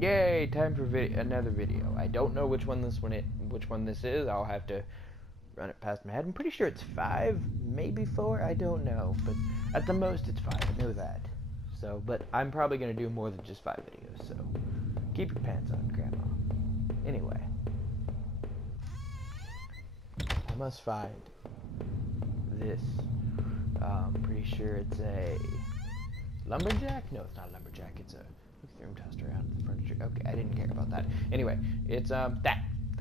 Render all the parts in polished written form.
Yay! Time for another video. I don't know which one this is. I'll have to run it past my head. I'm pretty sure it's 5, maybe 4. I don't know, but at the most it's 5. I know that. So, but I'm probably gonna do more than just 5 videos. So, keep your pants on, Grandma. Anyway, I must find this. Pretty sure it's a lumberjack. No, it's not a lumberjack. It's a room tossed around the furniture. Okay, I didn't care about that. Anyway, it's the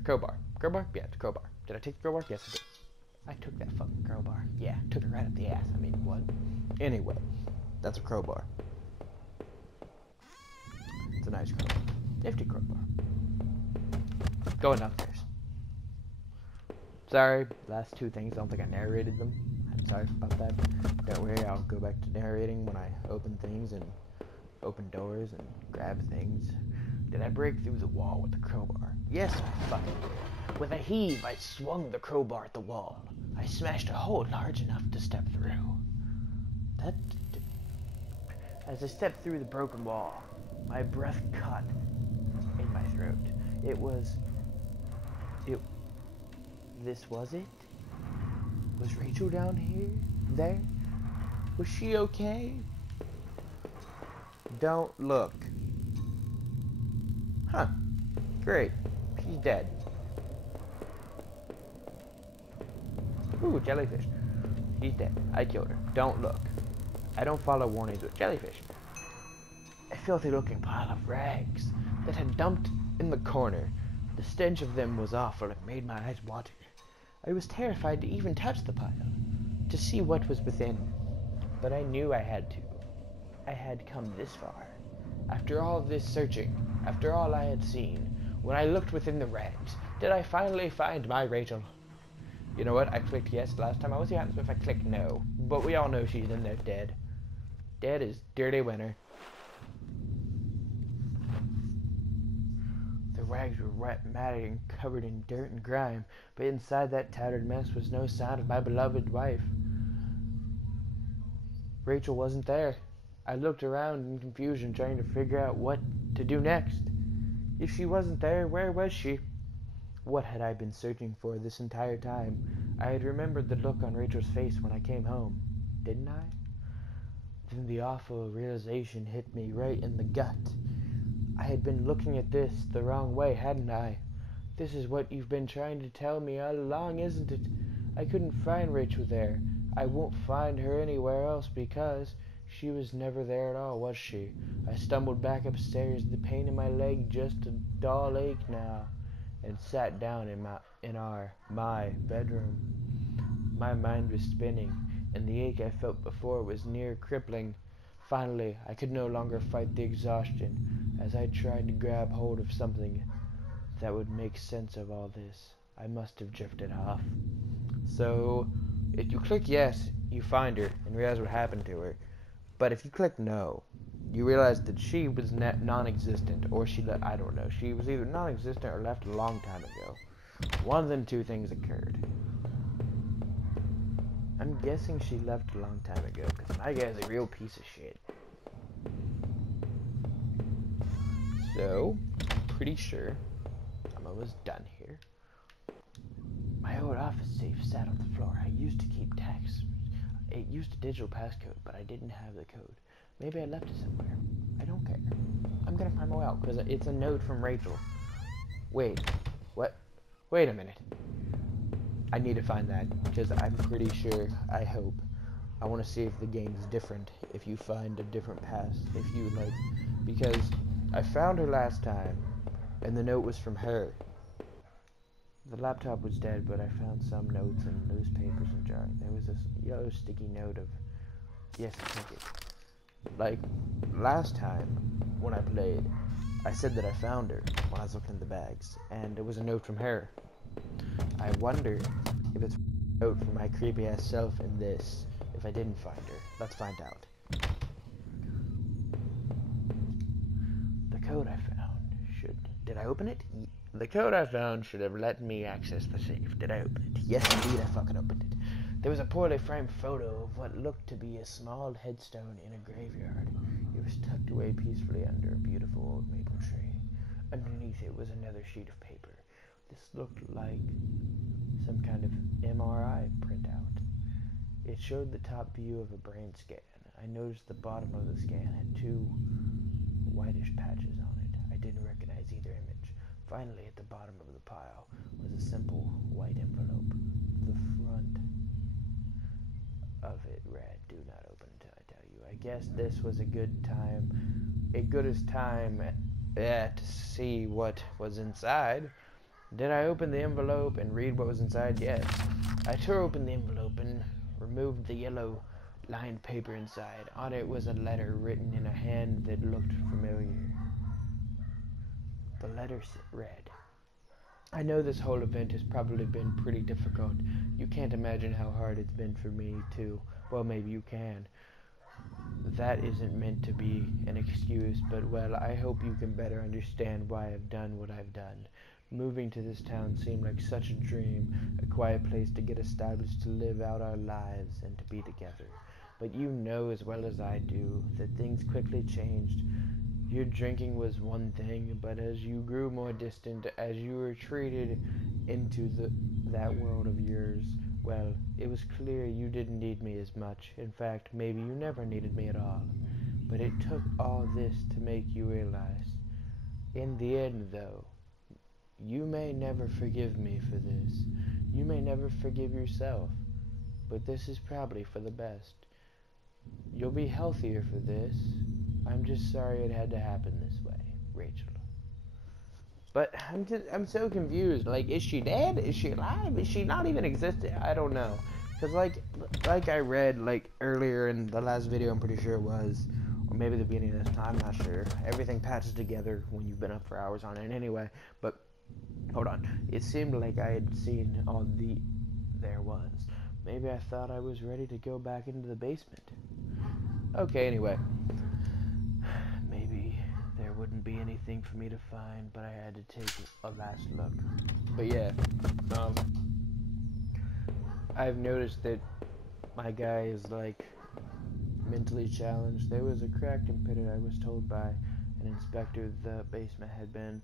crowbar. Crowbar? Yeah, the crowbar. Did I take the crowbar? Yes, I did. I took that fucking crowbar. Yeah, took it right up the ass. I mean, what? Anyway, that's a crowbar. It's a nice crowbar. Nifty crowbar. Going downstairs. Sorry, last 2 things, I don't think I narrated them. I'm sorry about that. Don't worry, I'll go back to narrating when I open things and open doors and grab things. Did I break through the wall with the crowbar? Yes, I fucking did. With a heave, I swung the crowbar at the wall. I smashed a hole large enough to step through. As I stepped through the broken wall, my breath caught in my throat. This was it? Was Rachel down here? There? Was she okay? Don't look. Huh. Great. She's dead. Ooh, jellyfish. She's dead. I killed her. Don't look. I don't follow warnings with jellyfish. A filthy looking pile of rags that had dumped in the corner. The stench of them was awful and made my eyes water. I was terrified to even touch the pile, to see what was within. But I knew I had to. I had come this far. After all this searching, after all I had seen, when I looked within the rags, did I finally find my Rachel? You know what? I clicked yes last time. I want to see what happens if I click no. But we all know she's in there dead. Dead as dirty winter. The rags were wet, matted, and covered in dirt and grime, but inside that tattered mess was no sign of my beloved wife. Rachel wasn't there. I looked around in confusion, trying to figure out what to do next. If she wasn't there, where was she? What had I been searching for this entire time? I had remembered the look on Rachel's face when I came home, didn't I? Then the awful realization hit me right in the gut. I had been looking at this the wrong way, hadn't I? This is what you've been trying to tell me all along, isn't it? I couldn't find Rachel there. I won't find her anywhere else because she was never there at all, was she? I stumbled back upstairs, the pain in my leg just a dull ache now, and sat down in my bedroom. My mind was spinning, and the ache I felt before was near crippling. Finally, I could no longer fight the exhaustion as I tried to grab hold of something that would make sense of all this. I must have drifted off. So, if you click yes, you find her and realize what happened to her. But if you click no, you realize that she was non-existent, or I don't know. She was either non-existent or left a long time ago. One of them 2 things occurred. I'm guessing she left a long time ago, because my guy's a real piece of shit. So, I'm pretty sure I'm almost done here. My old office safe sat on the floor. I used to keep tax. It used a digital passcode, but I didn't have the code. Maybe I left it somewhere. I don't care. I'm gonna find my way out, because it's a note from Rachel. Wait. What? Wait a minute. I need to find that, because I'm pretty sure, I hope. I want to see if the game is different, if you find a different path, if you, like, because I found her last time, and the note was from her. The laptop was dead, but I found some notes and newspapers and drawings. There was this yellow sticky note of, yes, I think it. Like, last time, when I played, I said that I found her when I was looking in the bags, and it was a note from her. I wonder if it's a note from my creepy-ass self in this, if I didn't find her. Let's find out. The code I found did I open it? The code I found should have let me access the safe. Did I open it? Yes, indeed, I fucking opened it. There was a poorly framed photo of what looked to be a small headstone in a graveyard. It was tucked away peacefully under a beautiful old maple tree. Underneath it was another sheet of paper. This looked like some kind of MRI printout. It showed the top view of a brain scan. I noticed the bottom of the scan had two whitish patches on it. I didn't recognize either image. Finally, at the bottom of the pile was a simple white envelope. The front of it read, "Do not open until I tell you." I guess this was a good time to see what was inside. Did I open the envelope and read what was inside? Yes. I tore open the envelope and removed the yellow lined paper inside. On it was a letter written in a hand that looked familiar. The letter read, "I know this whole event has probably been pretty difficult. You can't imagine how hard it's been for me to, well, maybe you can. That isn't meant to be an excuse, but, well, I hope you can better understand why I've done what I've done. Moving to this town seemed like such a dream, a quiet place to get established, to live out our lives, and to be together. But you know as well as I do that things quickly changed. Your drinking was one thing, but as you grew more distant, as you retreated into that world of yours, well, it was clear you didn't need me as much. In fact, maybe you never needed me at all. But it took all this to make you realize. In the end, though, you may never forgive me for this. You may never forgive yourself. But this is probably for the best. You'll be healthier for this. I'm just sorry it had to happen this way, Rachel." But I'm so confused. Like, is she dead? Is she alive? Is she not even existing? I don't know. Because, like I read, like, earlier in the last video, I'm pretty sure it was, or maybe the beginning of this time, I'm not sure. Everything patches together when you've been up for hours on it anyway. But, hold on. It seemed like I had seen all there was. Maybe I thought I was ready to go back into the basement. Okay, anyway. Maybe there wouldn't be anything for me to find, but I had to take a last look. But yeah, I've noticed that my guy is, like, mentally challenged. There was a crack in pit, I was told by an inspector. The basement had been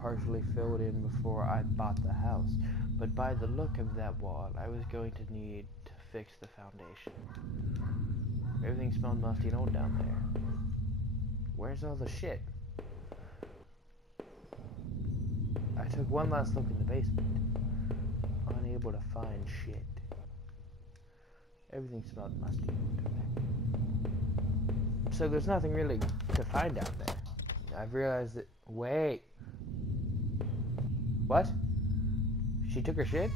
partially filled in before I bought the house. But by the look of that wall, I was going to need to fix the foundation. Everything smelled musty and old down there. Where's all the shit? I took one last look in the basement. Unable to find shit. Everything smelled musty and old down there. So there's nothing really to find down there. I've realized that... Wait. What? She took her shit?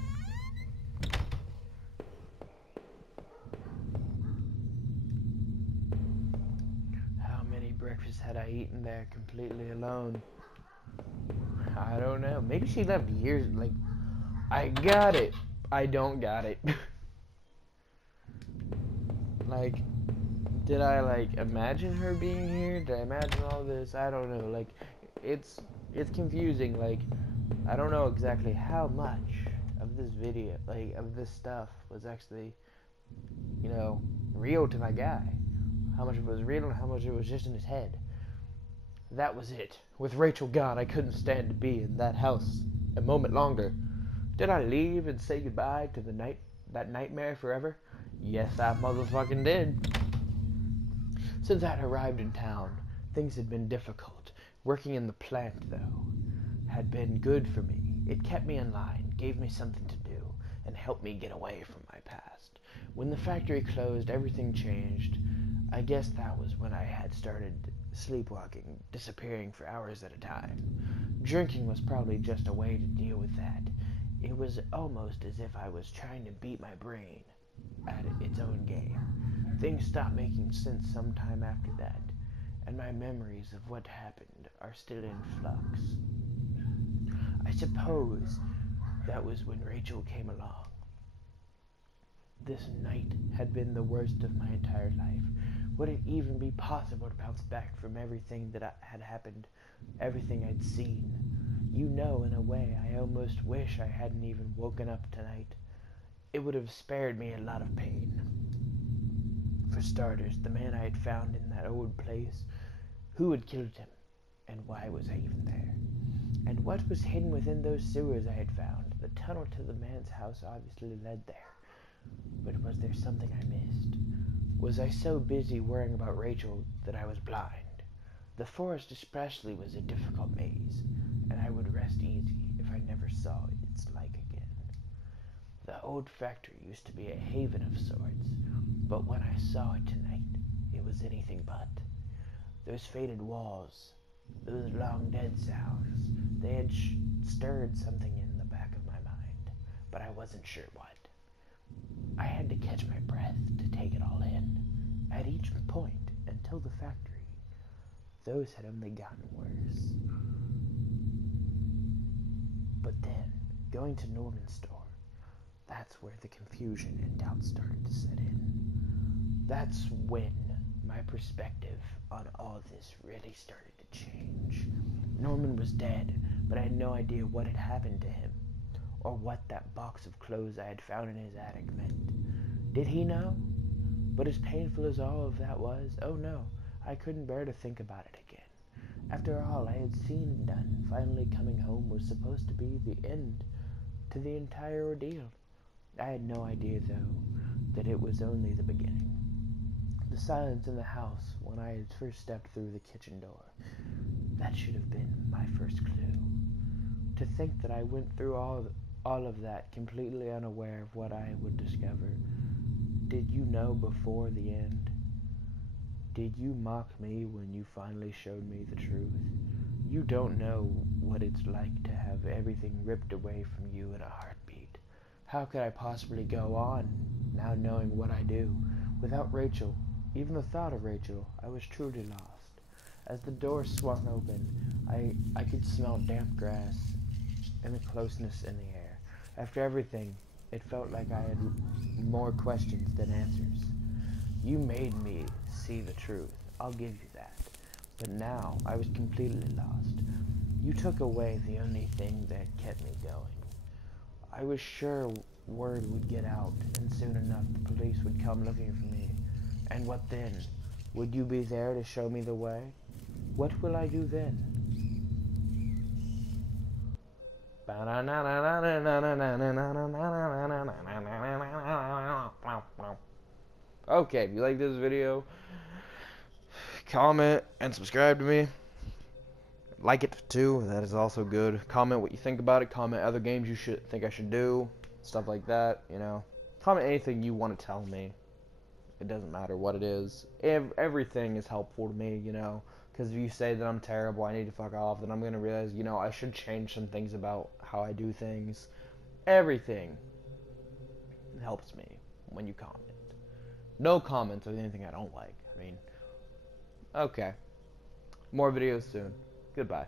How many breakfasts had I eaten there completely alone? I don't know. Maybe she left years, like... I got it. I don't got it. Like, did I, like, imagine her being here? Did I imagine all this? I don't know. Like, it's confusing. Like, I don't know exactly how much of this video, like, of this stuff was actually, you know, real to my guy. How much of it was real and how much of it was just in his head. That was it. With Rachel gone, I couldn't stand to be in that house a moment longer. Did I leave and say goodbye to that nightmare forever? Yes, I motherfucking did. Since I'd arrived in town, things had been difficult. Working in the plant, though, had been good for me. It kept me in line, gave me something to do, and helped me get away from my past. When the factory closed, everything changed. I guess that was when I had started sleepwalking, disappearing for hours at a time. Drinking was probably just a way to deal with that. It was almost as if I was trying to beat my brain at its own game. Things stopped making sense sometime after that, and my memories of what happened are still in flux. I suppose that was when Rachel came along. This night had been the worst of my entire life. Would it even be possible to bounce back from everything that had happened, everything I'd seen? You know, in a way, I almost wish I hadn't even woken up tonight. It would have spared me a lot of pain. For starters, the man I had found in that old place, who had killed him, and why was I even there? And what was hidden within those sewers I had found? The tunnel to the man's house obviously led there. But was there something I missed? Was I so busy worrying about Rachel that I was blind? The forest especially was a difficult maze, and I would rest easy if I never saw its like again. The old factory used to be a haven of sorts, but when I saw it tonight, it was anything but. Those faded walls, those long dead sounds, they had stirred something in the back of my mind, but I wasn't sure what. I had to catch my breath to take it all in, at each point until the factory. Those had only gotten worse. But then, going to Norman's store, that's where the confusion and doubt started to set in. That's when my perspective on all this really started to change. Norman was dead, but I had no idea what had happened to him, or what that box of clothes I had found in his attic meant. Did he know? But as painful as all of that was, oh no, I couldn't bear to think about it again. After all I had seen and done, finally coming home was supposed to be the end to the entire ordeal. I had no idea, though, that it was only the beginning. The silence in the house when I had first stepped through the kitchen door, that should have been my first clue. To think that I went through all of that completely unaware of what I would discover. Did you know before the end? Did you mock me when you finally showed me the truth? You don't know what it's like to have everything ripped away from you in a heartbeat. How could I possibly go on, now knowing what I do? Without Rachel, even the thought of Rachel, I was truly lost. As the door swung open, I could smell damp grass and the closeness in the air. After everything, it felt like I had more questions than answers. You made me see the truth, I'll give you that. But now, I was completely lost. You took away the only thing that kept me going. I was sure word would get out, and soon enough the police would come looking for me. And what then? Would you be there to show me the way? What will I do then? Okay, if you like this video, comment and subscribe to me. Like it too, that is also good. Comment what you think about it. Comment other games you think I should do. Stuff like that, you know. Comment anything you want to tell me. It doesn't matter what it is. Everything is helpful to me, you know. Because if you say that I'm terrible, I need to fuck off, then I'm going to realize, you know, I should change some things about how I do things. Everything helps me when you comment. No comments on anything I don't like. I mean, okay. More videos soon. Goodbye.